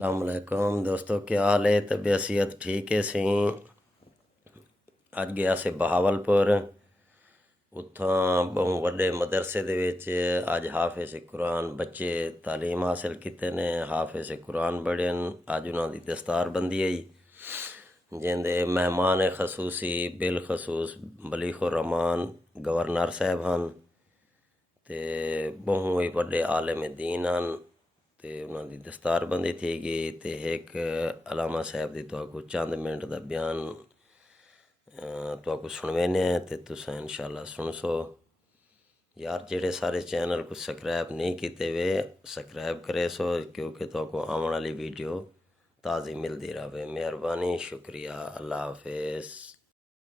السلام علیکم دوستو، کیا حال ہے؟ طبیعت صحت ٹھیک ہے سی؟ اج گیا سے بہاولپور، اتھاں بہوں وڈے مدرسے دے وچ اج حافظ قرآن بچے تعلیم حاصل کیتے نے، حافظ قرآن بڑھن۔ اج انہاں دی دستار بندی آئی جیندے مہمان خصوصی بالخصوص ملیح الرحمان گورنر صاحب ہن تے بہوں ہی وڈے عالم دین ہن تے انہاں دی دستار بندی تھی گئی تے ایک علامہ صاحب دی تو کو چند منٹ دا بیان تو کو سنوینے ہیں تے تساں انشاءاللہ سن سو۔ یار جڑے سارے چینل کو سبسکرائب نہیں کیتے ہوئے سبسکرائب کرے سو، کیونکہ تو کو آمن والی ویڈیو تازی ملتی رہے۔ مہربانی، شکریہ، اللہ حافظ۔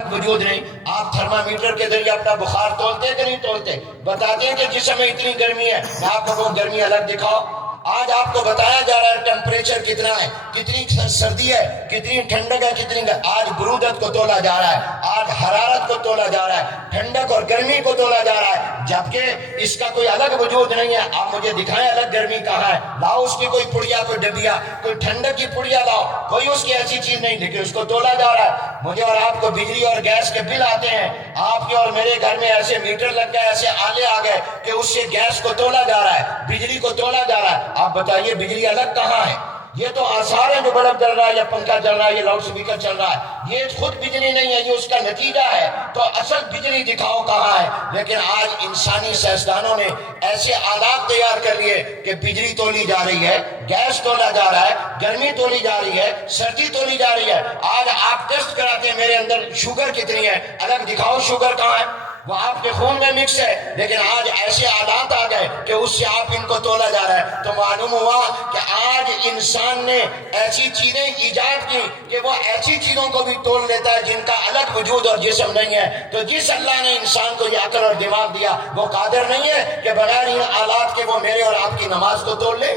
وجود نہیں۔ آپ تھرمامیٹر کے ذریعے اپنا بخار تولتے کہ نہیں تولتے؟ بتاتے ہیں کہ جسم میں اتنی گرمی ہے، میں آپ کو گرمی الگ دکھاؤ۔ آج آپ کو بتایا جا رہا ہے ٹیمپریچر کتنا ہے، کتنی سردی ہے، کتنی ٹھنڈک ہے، آج برودت کو تولا جا رہا ہے، آج حرارت کو تولا جا رہا ہے، ٹھنڈک اور گرمی کو تولا جا رہا ہے، جبکہ اس کا کوئی الگ وجود نہیں ہے۔ آپ مجھے دکھائیں الگ گرمی کہاں ہے؟ لاؤ اس کی کوئی پڑیا، کوئی ڈبیا، کوئی ٹھنڈک کی پڑیا لاؤ، کوئی اس کی ایسی چیز نہیں، لیکن اس کو تولا جا رہا ہے۔ مجھے اور آپ کو بجلی اور گیس کے بل آتے ہیں، آپ کے اور میرے گھر میں ایسے میٹر لگ گئے، ایسے آلے آ گئے کہ اس سے گیس کو تولا جا رہا ہے، بجلی کو تولا جا رہا ہے۔ آپ بتائیے بجلی الگ کہاں ہے؟ یہ تو آثار ہے، جو بلب جل رہا ہے یا پنکھا چل رہا ہے یا لاؤڈ سپیکر چل رہا ہے، یہ خود بجلی نہیں ہے، یہ اس کا نتیجہ ہے۔ تو اصل بجلی دکھاؤ کہاں ہے؟ لیکن آج انسانی سائنسدانوں نے ایسے آلات تیار کر لیے کہ بجلی تولی جا رہی ہے، گیس تولا جا رہا ہے، گرمی تولی جا رہی ہے، سردی تولی جا رہی ہے۔ آج آپ ٹیسٹ کراتے ہیں میرے اندر شوگر کتنی ہے، الگ دکھاؤ شوگر کہاں ہے؟ وہ آپ کے خون میں مکس ہے، لیکن آج ایسے آلات آ گئے کہ اس سے آپ ان کو تولا جا رہا ہے۔ تو معلوم ہوا کہ آج انسان نے ایسی چیزیں ایجاد کی کہ وہ ایسی چیزوں کو بھی تول لیتا ہے جن کا الگ وجود اور جسم نہیں ہے۔ تو جس اللہ نے انسان کو یہ عقل اور دماغ دیا، وہ قادر نہیں ہے کہ بغیر ان آلات کے وہ میرے اور آپ کی نماز کو تول لے،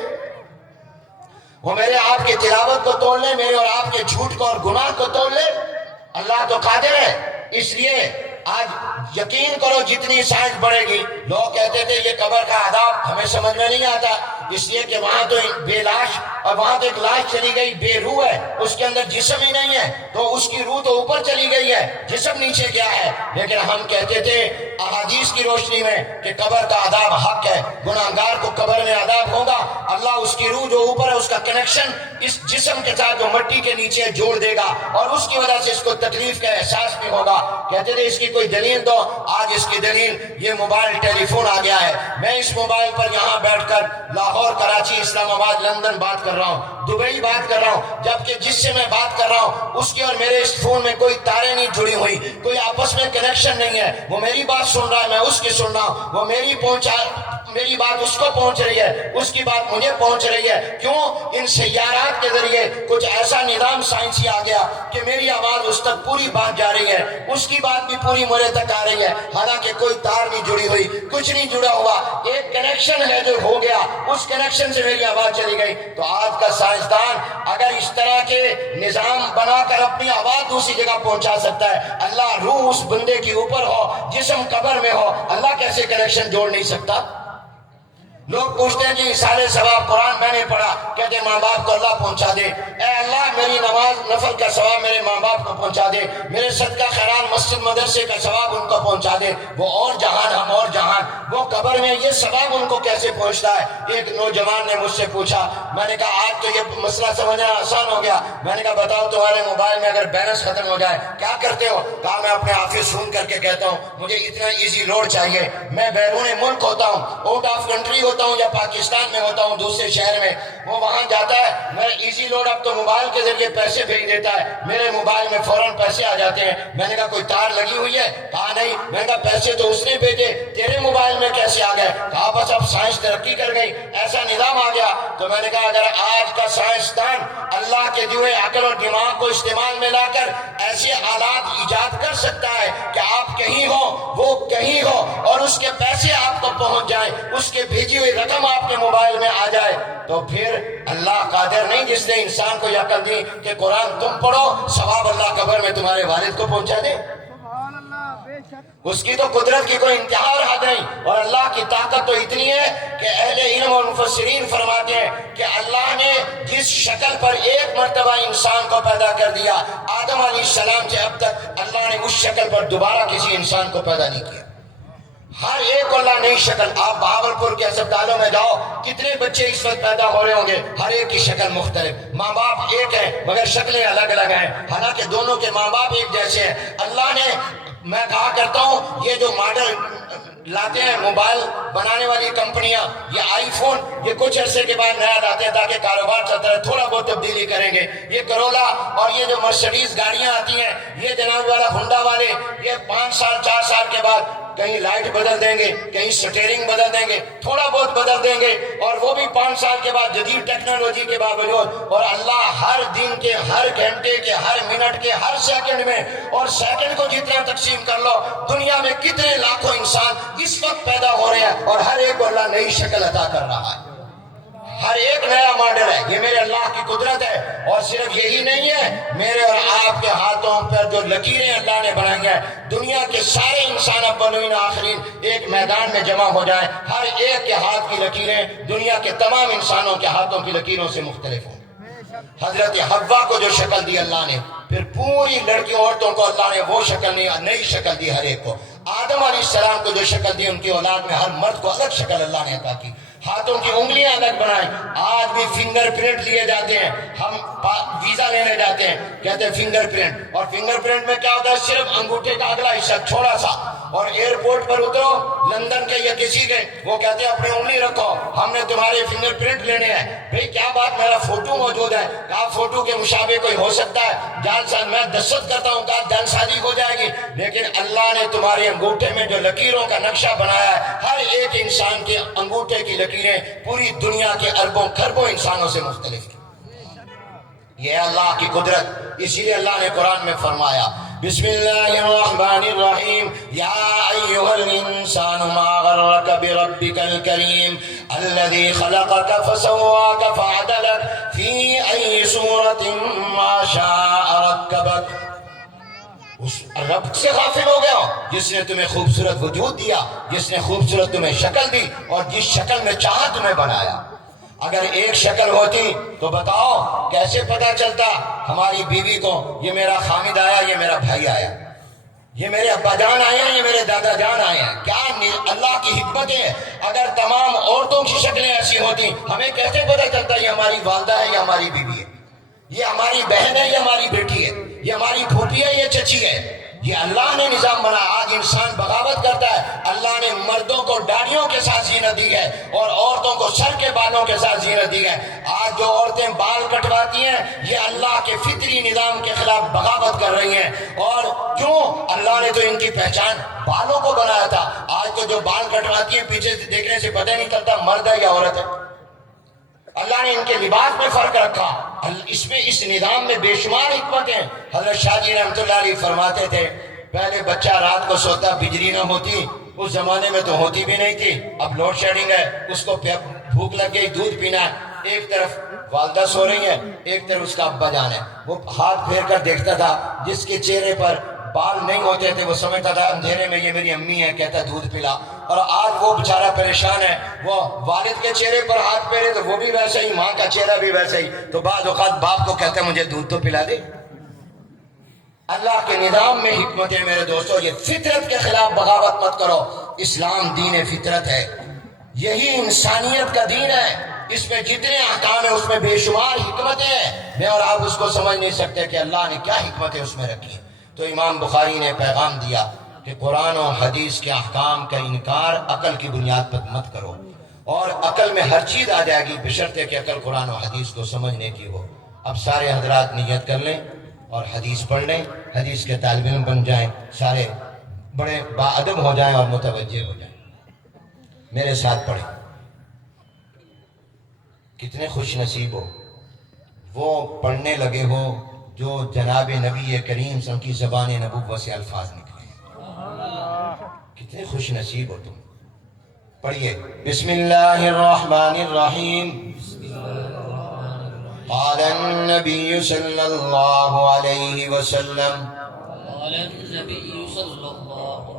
وہ میرے آپ کی تلاوت کو توڑ لے، میرے اور آپ کے جھوٹ کو اور گناہ کو توڑ لے۔ اللہ تو قادر ہے۔ اس لیے آج یقین کرو جتنی سائنس بڑھے گی، لوگ کہتے تھے یہ قبر کا عذاب ہمیں سمجھ میں نہیں آتا، اس لیے کہ وہاں تو بے لاش، اور وہاں تو ایک لاش چلی گئی بے روح ہے، اس کے اندر جسم ہی نہیں ہے، تو اس کی روح تو اوپر چلی گئی ہے، جسم نیچے گیا ہے۔ لیکن ہم کہتے تھے احادیث کی روشنی میں کہ قبر کا عذاب حق ہے، گناہگار کو قبر میں عذاب ہوگا، اللہ اس کی روح جو اوپر ہے اس کا کنیکشن اس جسم کے ساتھ جو مٹی کے نیچے جوڑ دے گا، اور اس کی وجہ سے اس کو تکلیف کا احساس بھی ہوگا۔ کہتے تھے اس کی کوئی دلیل دو، آج اس کی دلیل یہ موبائل ٹیلی فون آ گیا ہے۔ میں اس موبائل پر یہاں بیٹھ کر لاہور، کراچی، اسلام آباد، لندن بات کر رہا ہوں، دبئی بات کر رہا ہوں، جبکہ جس سے میں بات کر رہا ہوں اس کے اور میرے اس فون میں کوئی تاریں نہیں جڑی ہوئی، کوئی آپس میں کنیکشن نہیں ہے۔ وہ میری بات سن رہا ہے، میں اس کی سن رہا ہوں، وہ میری بات اس کو پہنچ رہی ہے، اس کی بات مجھے پہنچ رہی ہے۔ کیوں؟ ان سیارات کے ذریعے کچھ ایسا نظام سائنسی آ گیا کہ میری آواز اس تک پوری بات جا رہی ہے، اس کی بات بھی پوری میرے تک آ رہی ہے، حالانکہ کوئی تار نہیں جڑی ہوئی، کچھ نہیں جڑا ہوا، ایک کنیکشن ہے جو ہو گیا، اس کنیکشن سے میری آواز چلی گئی۔ تو آج کا سائنسدان اگر اس طرح کے نظام بنا کر اپنی آواز دوسری جگہ پہنچا سکتا ہے، اللہ روح اس بندے کے اوپر ہو، جسم قبر میں ہو، اللہ کیسے کنیکشن جوڑ نہیں سکتا؟ لوگ پوچھتے ہیں کہ اِیصال ثواب قرآن میں نے پڑھا، کہتے ہیں ماں باپ کو اللہ پہنچا دے، اے اللہ میری نماز نفل کا ثواب میرے ماں باپ کو پہنچا دے، میرے صدقہ خیرات مسجد مدرسے کا ثواب ان کو پہنچا دے۔ وہ اور جہان، ہم اور جہان، وہ قبر میں یہ ثواب ان کو کیسے پہنچتا ہے؟ ایک نوجوان نے مجھ سے پوچھا، میں نے کہا آج تو یہ مسئلہ سمجھنا آسان ہو گیا، میں نے کہا بتاؤ تمہارے موبائل میں اگر بیلنس ختم ہو جائے کیا کرتے ہو؟ کہا میں اپنے آفس فون کر کے کہتا ہوں مجھے اتنا ایزی لوڈ چاہیے، میں بیرون ملک ہوتا ہوں، آؤٹ آف کنٹری ہوتا ہوں یا پاکستان میں ہوتا ہوں دوسرے شہر میں، وہ وہاں جاتا ہے، میں ایزی لوڈ اب تو موبائل کے ذریعے پیسے بھیج دیتا ہے، میرے موبائل میں فوراً پیسے آ جاتے ہیں۔ میں نے کہا کوئی تار لگی ہوئی ہے؟ کہا نہیں۔ میں نے کہا پیسے تو اس نے بھیجے، تیرے موبائل میں کیسے آ گئے؟ کہا بس اب سائنس ترقی کر گئی، ایسا نظام آ گیا۔ تو میں نے کہا اگر آج کا سائنسدان اللہ کے دیے عقل اور دماغ کو استعمال میں لا کر ایسے آلات ایجاد کر سکتا ہے کہ آپ کہیں ہو وہ کہیں ہو اور اس کے پیسے آپ کو پہنچ جائیں، اس کے بھیجی ہوئی رقم آپ کے موبائل میں آ جائے، تو پھر اللہ قادر نہیں جس نے انسان کو یہ عقل دی کہ قرآن تم پڑھو ثواب اللہ قبر میں تمہارے والد کو پہنچا دے؟ اس کی تو قدرت کی کوئی انتہا اور حد نہیں، اور اللہ کی طاقت تو اتنی ہے کہ اہل علم اور مفسرین فرماتے ہیں کہ اللہ نے جس شکل پر ایک مرتبہ انسان کو پیدا کر دیا، آدم علیہ السلام سے اب تک اللہ نے اس شکل پر دوبارہ کسی انسان کو پیدا نہیں کیا۔ ہر ایک کو اللہ نئی شکل، آپ بہاولپور کے اسپتالوں میں جاؤ، کتنے بچے اس وقت پیدا ہو رہے ہوں گے، ہر ایک کی شکل مختلف، ماں باپ ایک ہیں مگر شکلیں الگ الگ ہیں، حالانکہ دونوں کے ماں باپ ایک جیسے ہیں۔ اللہ نے، میں کہا کرتا ہوں، یہ جو ماڈل لاتے ہیں موبائل بنانے والی کمپنیاں، یہ آئی فون، یہ کچھ عرصے کے بعد نیا لاتے ہیں تاکہ کاروبار چلتا ہے، تھوڑا بہت تبدیلی کریں گے۔ یہ کرولا اور یہ جو مرسڈیز گاڑیاں آتی ہیں، یہ جناب والا ہونڈا والے، یہ 5 سال 4 سال کے بعد کہیں لائٹ بدل دیں گے، کہیں سٹیئرنگ بدل دیں گے، تھوڑا بہت بدل دیں گے، اور وہ بھی 5 سال کے بعد جدید ٹیکنالوجی کے باوجود۔ اور اللہ ہر دن کے، ہر گھنٹے کے، ہر منٹ کے، ہر سیکنڈ میں، اور سیکنڈ کو جتنا تقسیم کر لو، دنیا میں کتنے لاکھوں انسان اس وقت پیدا ہو رہے ہیں، اور ہر ایک کو اللہ نئی شکل عطا کر رہا ہے، ہر ایک نیا ماڈل ہے۔ یہ میرے اللہ کی قدرت ہے، اور صرف یہی نہیں ہے، میرے اور آپ کے ہاتھوں پر جو لکیریں اللہ نے بنائی ہیں، دنیا کے سارے انسان اولین آخرین ایک میدان میں جمع ہو جائیں، ہر ایک کے ہاتھ کی لکیریں دنیا کے تمام انسانوں کے ہاتھوں کی لکیروں سے مختلف ہوں۔ حضرت حوا کو جو شکل دی اللہ نے، پھر پوری لڑکیوں عورتوں کو اللہ نے وہ شکل نہیں، نئی شکل دی ہر ایک کو۔ آدم علیہ السلام کو جو شکل دی، ان کی اولاد میں ہر مرد کو الگ شکل اللہ نے عطا کی، ہاتھوں کی انگلیاں الگ بنائیں۔ آج بھی فنگر پرنٹ لیے جاتے ہیں، ہم ویزا لینے جاتے ہیں، کہتے ہیں فنگر پرنٹ، اور فنگر پرنٹ میں کیا ہوتا ہے؟ صرف انگوٹھے کا اگلا حصہ چھوڑا سا، اور ایئرپورٹ پر اترو لندن کے یا کسی کے، وہ کہتے ہیں اپنی انگلی رکھو، ہم نے تمہارے فنگر پرنٹ لینے ہیں۔ بھئی کیا بات، میرا فوٹو موجود ہے، کہا فوٹو کے مشابہ کوئی ہو سکتا ہے؟ جان سا میں دستخط کرتا ہوں، کہا جان سازی ہو جائے گی، لیکن اللہ نے تمہارے انگوٹھے میں جو لکیروں کا نقشہ بنایا ہے، ہر ایک انسان کے انگوٹھے کی لکیریں پوری دنیا کے اربوں کھربوں انسانوں سے مختلف ہیں۔ یہ اللہ کی قدرت، اسی لیے اللہ نے قرآن میں فرمایا، بسم اللہ الرحمن الرحیم، یا ایھا الانسان ما غرک بربک الکریم الذی خلقک فسواک فعدلک فی ای صورت ما شاء رکبک۔ اس رب سے غافل ہو گیا جس نے تمہیں خوبصورت وجود دیا، جس نے خوبصورت تمہیں شکل دی، اور جس شکل میں چاہا تمہیں بنایا۔ اگر ایک شکل ہوتی تو بتاؤ کیسے پتا چلتا ہماری بیوی کو یہ میرا خامد آیا، یہ میرا بھائی آیا، یہ میرے ابا جان آئے ہیں، یہ میرے دادا جان آئے ہیں؟ کیا اللہ کی حکمت ہے؟ اگر تمام عورتوں کی شکلیں ایسی ہوتی، ہمیں کیسے پتا چلتا یہ ہماری والدہ ہے یا ہماری بیوی ہے، یہ ہماری بہن ہے یا ہماری بیٹی ہے، یہ ہماری پھوپھی ہے یا چچی ہے؟ یہ اللہ نے نظام بنا۔ آج انسان بغاوت کرتا ہے، اللہ نے مردوں کو داڑھیوں کے ساتھ زینت دی ہے اور عورتوں کو سر کے بالوں کے ساتھ زینت دی ہے۔ آج جو عورتیں بال کٹواتی ہیں، یہ اللہ کے فطری نظام کے خلاف بغاوت کر رہی ہیں۔ اور کیوں؟ اللہ نے تو ان کی پہچان بالوں کو بنایا تھا۔ آج تو جو بال کٹواتی ہیں، پیچھے سے دیکھنے سے پتہ نہیں چلتا مرد ہے یا عورت ہے۔ اللہ نے ان کے لباس میں فرق رکھا، اس میں، اس نظام میں بے شمار حکمت ہیں۔ حضرت شاہ جی رحمۃ اللہ علیہ فرماتے تھے، پہلے بچہ رات کو سوتا، بجلی نہ ہوتی، اس زمانے میں تو ہوتی بھی نہیں تھی، اب لوڈ شیڈنگ ہے، اس کو بھوک لگ گئی، دودھ پینا ہے، ایک طرف والدہ سو رہی ہے، ایک طرف اس کا ابا جان ہے، وہ ہاتھ پھیر کر دیکھتا تھا، جس کے چہرے پر بال نہیں ہوتے تھے وہ سمجھتا تھا اندھیرے میں یہ میری امی ہے، کہتا دودھ پلا۔ اور آج وہ بیچارہ پریشان ہے، وہ والد کے چہرے پر ہاتھ پھیرے تو وہ بھی ویسا ہی، ماں کا چہرہ بھی ویسا ہی، تو بعض اوقات باپ کو کہتا ہے مجھے دودھ تو پلا دے۔ اللہ کے نظام میں حکمت ہے میرے دوستو، یہ فطرت کے خلاف بغاوت مت کرو۔ اسلام دین فطرت ہے، یہی انسانیت کا دین ہے، اس میں جتنے احکام ہیں اس میں بے شمار حکمتیں ہیں، میں اور آپ اس کو سمجھ نہیں سکتے کہ اللہ نے کیا حکمتیں اس میں رکھی ہیں۔ تو امام بخاری نے پیغام دیا کہ قرآن و حدیث کے احکام کا انکار عقل کی بنیاد پر مت کرو، اور عقل میں ہر چیز آ جائے گی بشرطے کہ عقل قرآن و حدیث کو سمجھنے کی ہو۔ اب سارے حضرات نیت کر لیں اور حدیث پڑھ لیں، حدیث کے طالب علم بن جائیں، سارے بڑے باادب ہو جائیں اور متوجہ ہو جائیں۔ میرے ساتھ پڑھیں، کتنے خوش نصیب ہو وہ پڑھنے لگے ہو جو جناب نبی کریم صلی کی زبان نبوت سے الفاظ نکلے، کتنے خوش نصیب ہو تم۔ پڑھیے، بسم اللہ الرحمن الرحیم۔ قال النبی صلی اللہ علیہ وسلم، قال النبي صلى الله